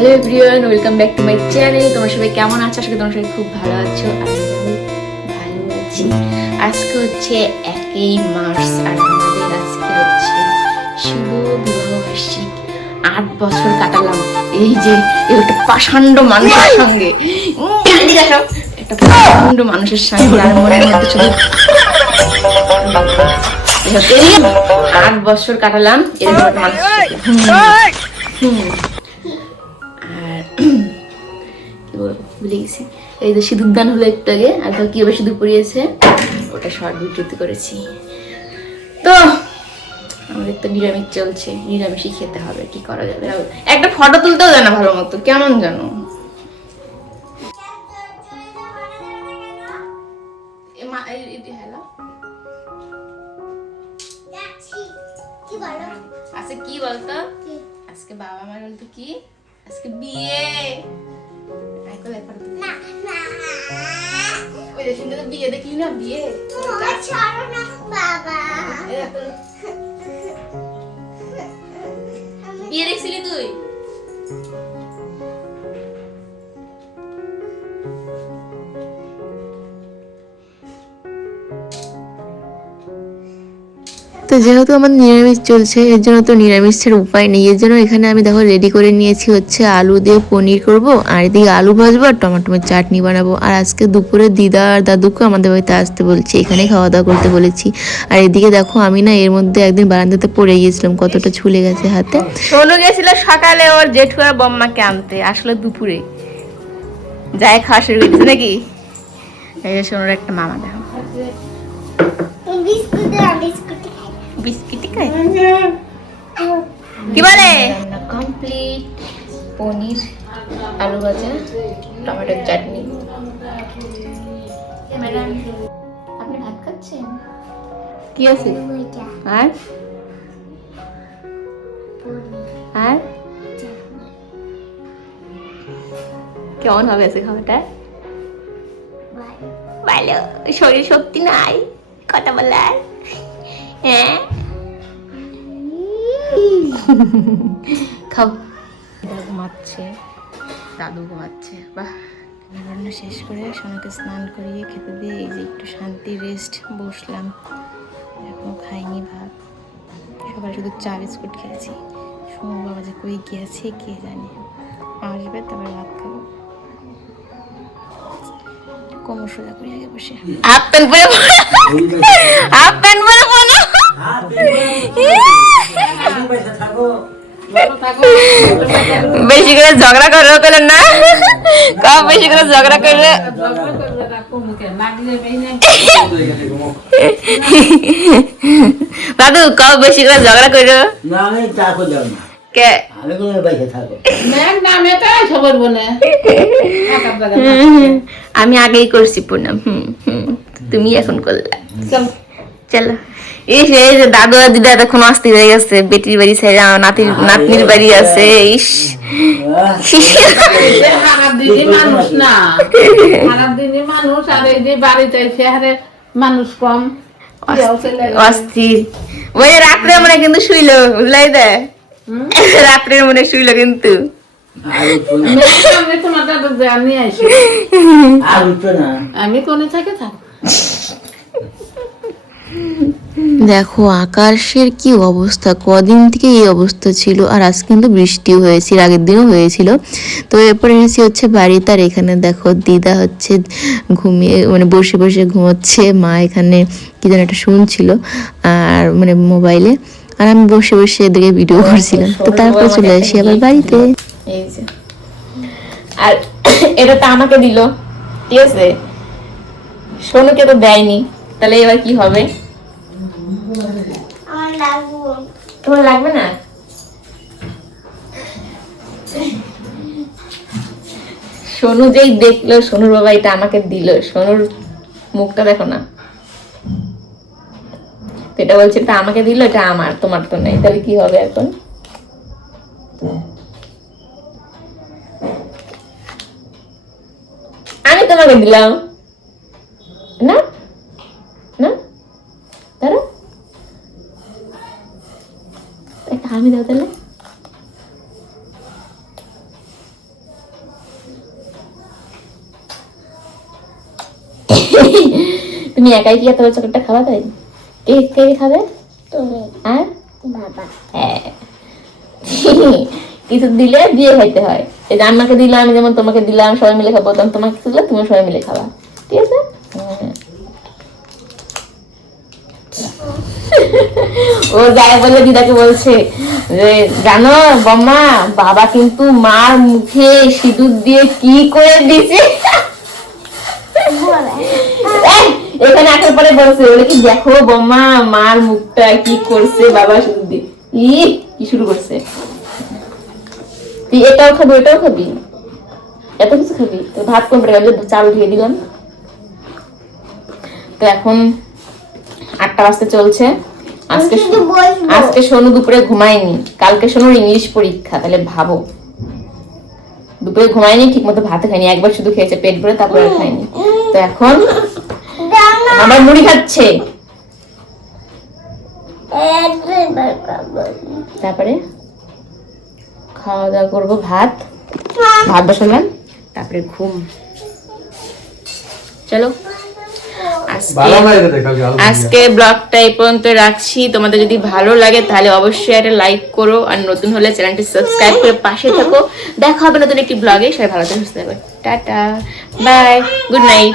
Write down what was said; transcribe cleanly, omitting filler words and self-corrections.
Hello everyone, welcome back to my channel. তোমরা সবাই কেমন আছো? আজকে তোমরা সবাই খুব ভালো আছো। আমি ভালো আছি। আজকে হচ্ছে 1 মার্চ আর আমাদের আজকে হচ্ছে শুভ বিবাহবার্ষিক। 8 বছর কাটালাম এই যে একটা পাষাণ্ড মানুষের সঙ্গে। দেখো একটা পাষাণ্ড মানুষের সঙ্গে আর মনের মধ্যে শুধু 8 বছর কাটালাম এরকম একটা মানুষের সাথে। আর কি বলবো ভুলে গেছি। এই যে সিঁদুর দান হলো একটু আগে, আর তো কিভাবে সিঁদুর পরিয়েছে ওটা শর্ট ভিডিওতে করেছি। তো আমাদের তো নিরামিষ চলছে, নিরামিষই খেতে হবে, কি করা যাবে। একটা ফটো তুলতেও জানা ভালো মতো, কেমন জানো আজকে কি বলতো, আজকে বাবা মার বলতো কি আজকে বিয়ে। বিয়ে দেখলি না, বিয়ে বিয়ে দেখছিলি তুই? তো যেহেতু আমার নিরামিষ চলছে এর জন্য তো নিরামিষের উপায় নেই। এর জন্য এখানে আমি দেখো রেডি করে নিয়েছি হচ্ছে আলু দিয়ে পনির করব, আর এদিকে আলু ভাজবো আর টমেটোর চাটনি বানাবো। আর আজকে দুপুরে দিদা আর দাদুকে আমাদের বাড়িতে আসতে বলছি, এখানে খাওয়া দাওয়া করতে বলেছি। আর এদিকে দেখো আমি না এর মধ্যে একদিন বারান্দাতে পড়ে গিয়েছিলাম, কতটা ছুলে গেছে হাতে। সোনু গেছিল সকালে ওর জেঠু আর বম্মাকে আনতে, আসলে দুপুরে যাই খাওয়া শুরু করেছে নাকি। এই যে সোনুর একটা মামা দেখো বিস্কিট খাই। কি বলে রান্না কমপ্লিট, পনির, আলু ভাজা, টমেটোর চাটনি। ম্যাডাম আপনি ভাত খাচ্ছেন? কি আছে আর আর কেমন হবে আছে খাবারটা? ভালো, শরীর শক্তি নাই কথা বলার। হ্যাঁ খাও। ঘুমাচ্ছে, দাদু ঘুমাচ্ছে। বাহ, রান্না শেষ করে সোনাকে স্নান করিয়ে খেতে দিয়ে এই যে একটু শান্তি রেস্ট বসলাম। এখনো খাইনি ভাত, সবাই শুধু চা বিস্কুট খেয়েছি। সোনার বাবা যে কই গিয়েছে কে জানে, আসবে তারপরে ভাত খাবো। কোমর সোজা করে আগে বসে হাফ প্যান্ট পরে হাফ প্যান্ট পরে বেশি করে ঝগড়া করলে না, কম বেশি করে ঝগড়া করলে দাদু কম বেশি করে ঝগড়া করো কে আমি আগেই করছি পুনম। তুমি এখন করলা, চলো। এই যে দাদু আর দিদা এখন অস্থির হয়ে গেছে, বেটির বাড়ি ছেড়ে নাতনির বাড়ি আছে। ইস মানুষ না, মানুষ আর এই যে বাড়িতে মানুষ কম, অস্থির। ওই রাত্রে মনে কিন্তু শুইলো, বুঝলাই দে, রাত্রের মনে শুইলো কিন্তু। আমি কোনে থাকে থাক। দেখো আকাশের কি অবস্থা, কদিন থেকে এই অবস্থা ছিল, আর আজ কিন্তু বৃষ্টিও হয়েছিল, আগের দিনও হয়েছিল। তো এরপর এসেছি হচ্ছে বাড়িতে, আর এখানে দেখো দিদা হচ্ছে ঘুমিয়ে মানে বসে বসে ঘুমোচ্ছে, মা এখানে কি যেন একটা শুনছিল আর মানে মোবাইলে, আর আমি বসে বসে এদিকে ভিডিও করছিলাম। তো তারপরে চলে আসি আবার বাড়িতে। এই যে আর এটা তো আমাকে দিল, ঠিক আছে, সোনুকে তো দেয়নি, তাহলে এবার কি হবে? তোমার লাগবে না? সোনু যেই দেখলো সোনুর বাবা এটা আমাকে দিল, সোনুর মুখটা দেখো না, এটা বলছে এটা আমাকে দিল, এটা আমার, তোমার তো নেই, তাহলে কি হবে এখন? আমি তোমাকে দিলাম না, না দাঁড়া, একটা আমি দাও তাহলে। তুমি একাই কি এত চকলেটটা খাওয়া তাই? কে কে খাবে? আর হ্যাঁ কিছু দিলে দিয়ে খাইতে হয়। এই যে আমাকে দিলাম, আমি যেমন তোমাকে দিলাম, সবাই মিলে খাবো, তখন তোমাকে দিলে তুমি সবাই মিলে খাবা, ঠিক আছে? ও যায় বলে দিদাকে বলছে যে জানো বম্মা, বাবা কিন্তু মার মুখে সিঁদুর দিয়ে কি করে দিছে। এখানে আসার পরে বলছে বলে কি দেখো বম্মা মার মুখটা কি করছে বাবা সিঁদুর দিয়ে। কি শুরু করছে? তুই এটাও খাবি ওটাও খাবি, এত কিছু খাবি? তো ভাত কম পড়ে গেল, চাল দিয়ে দিলাম। তো এখন 8টা বাজতে চলছে। আজকে সোনু দুপুরে ঘুমায়নি, কালকে সোনুর ইংলিশ পরীক্ষা, তাহলে ভাবো দুপুরে ঘুমায়নি, ঠিক মতো ভাত খায়নি, একবার শুধু খেয়েছে পেট ভরে, তারপরে খায়নি। তো এখন আবার মুড়ি খাচ্ছে। তারপরে খাওয়া দাওয়া করবো, ভাত বসালাম, তারপরে ঘুম। চলো আজকে ব্লগটা এই পর্যন্ত রাখছি। তোমাদের যদি ভালো লাগে তাহলে অবশ্যই একটা লাইক করো, আর নতুন হলে চ্যানেলটি সাবস্ক্রাইব করে পাশে থাকো। দেখা হবে নতুন একটি ব্লগে। সবাই ভালো থাকো, সুস্থ থাকো, টাটা, বাই, গুড নাইট।